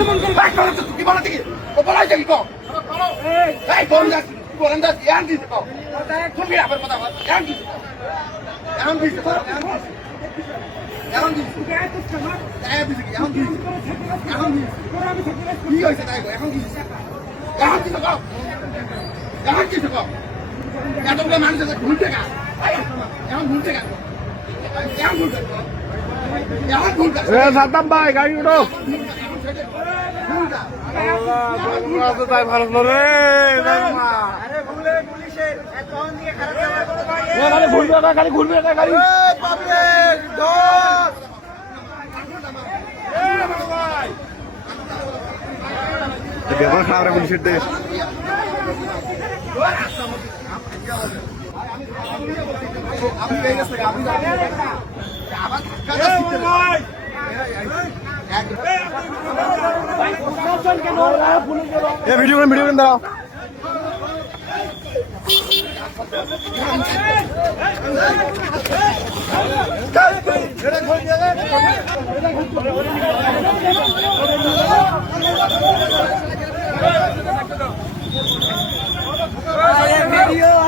কি বলা থেকে ও বলাই থেকে কো এই কোন দাস কোন দাস ইয়ান দিতে কো তুমি আবার কথা বল ইয়ান দিতে ইয়ান দিতে ইয়ান দিতে ইয়ান দিতে ইয়ান দিতে কি হইছে তাই এখন কি ইয়ান দিতে কো ইয়ান দিতে কো এতগুলো মানুষ আছে ঘুরতে গা এখন ঘুরতে গা এখন ঘুরতে এখন ঘুরতে সাদ্দাম ভাই গাড়ি উঠো তাই ভালো রে ঘুরবে না গাড়ি ঘুরবে না গাড়ি ব্যবহার খাওয়া পুলিশের দেশ ভিডিও করেন দাঁড়াও